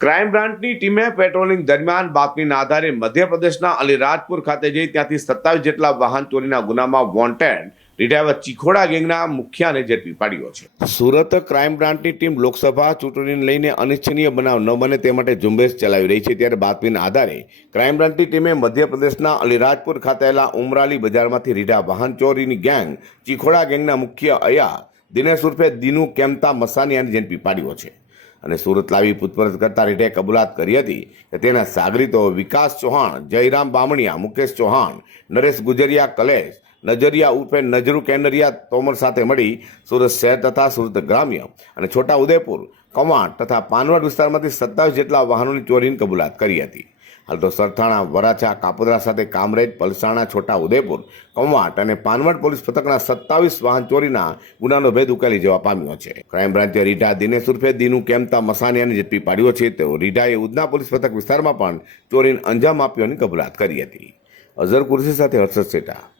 Crime બ્રાન્ચની ટીમે patrolling દરમિયાન બાતમીના આધારે મધ્યપ્રદેશના અલીરાજપુર ખાતે જઈ ત્યાંથી સત્તાવીસ જેટલા વાહન ચોરીના ગુનામાં વોન્ટેડ રિટાયર ચીખોડા ગેંગના મુખ્યાને ઝડપી પાડ્યો છે. સુરત ક્રાઇમ બ્રાન્ચની ટીમ લોકસભા ચૂંટણીને લઈને અનિચ્છનીય બનાવ ન બને તે માટે ઝુંબેશ ચલાવી રહી છે ત્યારે બાતમીના આધારે ક્રાઇમ બ્રાન્ચની ટીમે મધ્યપ્રદેશના અલીરાજપુર ખાતે આવેલા ઉમરાલી બજારમાંથી રીઢા વાહન ચોરીની ગેંગ ચીખોડા ગેંગના મુખ્ય અયા દિનેશ ઉર્ફે દિનુ કેમતા મસાનિયાને ઝડપી પાડ્યો છે. અને સુરત લાવી પૂછપરછ કરતા રીઢે કબૂલાત કરી હતી કે તેના સાગરીતો વિકાસ ચૌહાણ, જયરામ બામણિયા, મુકેશ ચૌહાણ, નરેશ ગુજરિયા, કલેશ, નજરિયા ઉર્ફે નજરુ કેનરિયા તોમર સાથે મળી સુરત શહેર તથા સુરત ગ્રામ્ય અને છોટા ઉદેપુર કવાંટ તથા પાનવડ વિસ્તારમાંથી સત્તાવીસ જેટલા વાહનોની ચોરીની કબૂલાત કરી હતી. હાલ તો સરથાણા, વરાછા, કાપોદરા સાથે કામરેજ, પલસાણા, છોટા ઉદેપુર કમવાટ અને પાનવડ પોલીસ પથકના સત્તાવીસ વાહન ચોરીના ગુનાનો ભેદ ઉકેલી જવા પામ્યો છે. ક્રાઇમ બ્રાન્ચે રીઢા દિનેશ ઉર્ફે દીનું કેમતા મસાનિયાને ઝડપી પાડ્યો છે, તેઓ રીઢાએ ઉધના પોલીસ પથક વિસ્તારમાં પણ ચોરીને અંજામ આપ્યોની કબૂલાત કરી હતી. અઝર કુર્સી સાથે હર્ષદ સેટા.